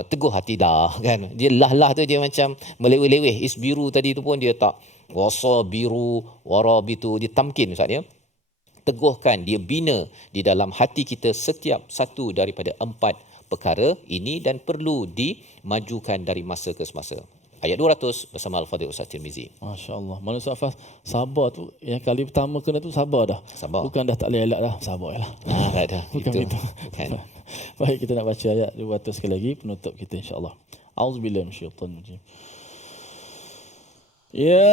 Teguh hati dah, kan. Dia lah tu dia macam meleweh-leweh. Isbiru tadi tu pun dia tak, wasabiru warabitu, dia tamkin, Ustaz, ya. Teguhkan, dia bina di dalam hati kita setiap satu daripada empat perkara ini, dan perlu dimajukan dari masa ke semasa. Ayat 200 bersama Al-Fadhil Ustaz Tirmizi. Masya-Allah. Mana Ustaz Fas, sabar tu yang kali pertama kena tu sabar dah. Sabar. Bukan dah tak boleh elak dah, sabar lah. Tak ada. Bukan itu. Kan. Baik, kita nak baca ayat 200 sekali lagi penutup kita insya-Allah. Auzubillahi minasyaitanir rajim. Ya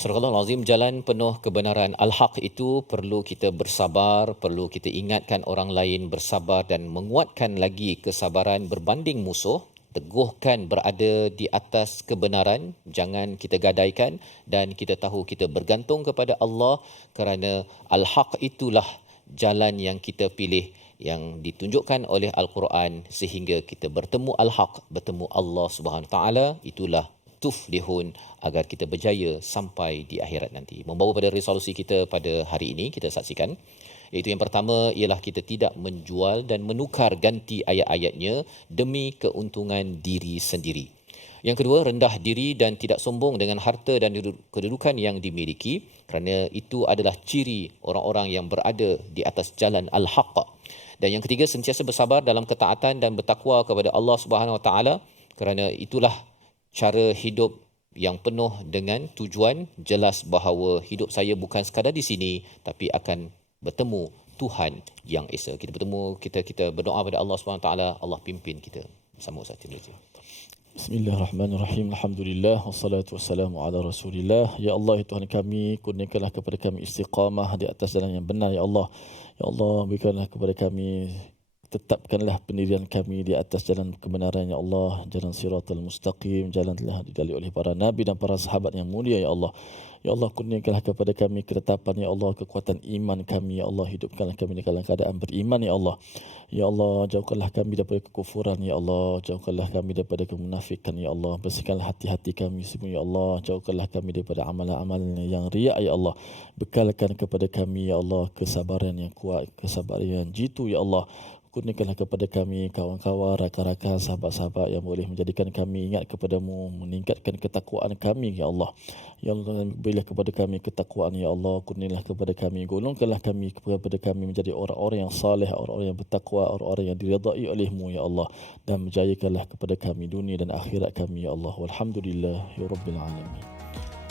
Surah Azim, jalan penuh kebenaran al-haq itu perlu kita bersabar, perlu kita ingatkan orang lain bersabar dan menguatkan lagi kesabaran berbanding musuh. Teguhkan berada di atas kebenaran, jangan kita gadaikan, dan kita tahu kita bergantung kepada Allah kerana al-haq itulah jalan yang kita pilih, yang ditunjukkan oleh Al-Quran sehingga kita bertemu al-haq, bertemu Allah Subhanahu taala. Itulah tuflihun, agar kita berjaya sampai di akhirat nanti. Membawa pada resolusi kita pada hari ini, kita saksikan, iaitu yang pertama ialah kita tidak menjual dan menukar ganti ayat-ayatnya demi keuntungan diri sendiri. Yang kedua, rendah diri dan tidak sombong dengan harta dan kedudukan yang dimiliki, kerana itu adalah ciri orang-orang yang berada di atas jalan al-haq. Dan yang ketiga, sentiasa bersabar dalam ketaatan dan bertakwa kepada Allah Subhanahu Wa Taala, kerana itulah cara hidup yang penuh dengan tujuan jelas bahawa hidup saya bukan sekadar di sini, tapi akan bertemu Tuhan yang esa. Kita bertemu, kita berdoa pada Allah Subhanahu Taala, Allah pimpin kita. Sama Ustaz Tirmizi. Bismillahirrahmanirrahim. Alhamdulillah wassalatu wassalamu ala Rasulillah. Ya Allah, ya Tuhan kami, kurniakanlah kepada kami istiqamah di atas jalan yang benar ya Allah. Ya Allah, berikanlah kepada kami, tetapkanlah pendirian kami di atas jalan kebenaran ya Allah, jalan siratal mustaqim, jalan telah dilalui oleh para nabi dan para sahabat yang mulia ya Allah. Ya Allah, kurniakanlah kepada kami ketetapan ya Allah, kekuatan iman kami ya Allah, hidupkanlah kami dalam keadaan beriman ya Allah. Ya Allah, jauhkanlah kami daripada kekufuran ya Allah, jauhkanlah kami daripada kemunafikan ya Allah, bersihkanlah hati-hati kami semua ya Allah, jauhkanlah kami daripada amalan-amalan yang riak ya Allah. Bekalkan kepada kami ya Allah kesabaran yang kuat, kesabaran yang jitu ya Allah. Kurniakanlah kepada kami kawan-kawan, rakan-rakan, sahabat-sahabat yang boleh menjadikan kami ingat kepadamu, meningkatkan ketakwaan kami ya Allah. Ya Allah, berilah kepada kami ketakwaan ya Allah, kurniakanlah kepada kami, golongkanlah kami kepada kami menjadi orang-orang yang saleh, orang-orang yang bertakwa, orang-orang yang diridai olehmu ya Allah, dan menjayakanlah kepada kami dunia dan akhirat kami ya Allah. Walhamdulillah ya Rabbil Alamin.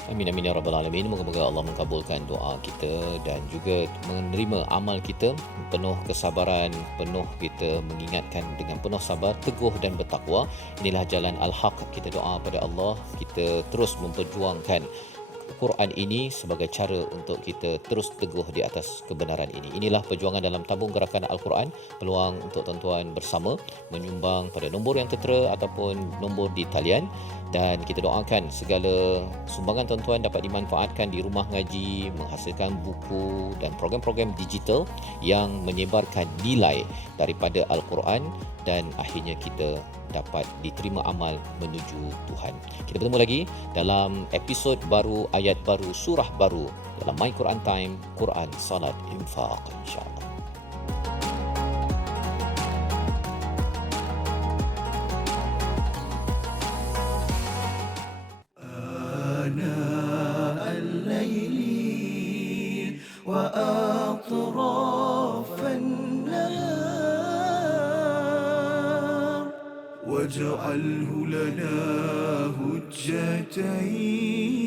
Amin amin ya rabbal alamin. Moga-moga Allah mengabulkan doa kita dan juga menerima amal kita penuh kesabaran, penuh kita mengingatkan dengan penuh sabar, teguh dan bertakwa. Inilah jalan al-haq. Kita doa pada Allah, kita terus memperjuangkan Quran ini sebagai cara untuk kita terus teguh di atas kebenaran ini. Inilah perjuangan dalam tabung gerakan Al-Quran. Peluang untuk tuan-tuan bersama menyumbang pada nombor yang tertera ataupun nombor di talian, dan kita doakan segala sumbangan tuan-tuan dapat dimanfaatkan di rumah ngaji, menghasilkan buku dan program-program digital yang menyebarkan nilai daripada Al-Quran, dan akhirnya kita dapat diterima amal menuju Tuhan. Kita bertemu lagi dalam episod baru, ayat baru, surah baru dalam My Quran Time, Quran, Salat, Infaq, insya-Allah. آناء الليل وأطراف النهار واجعله لنا هجتين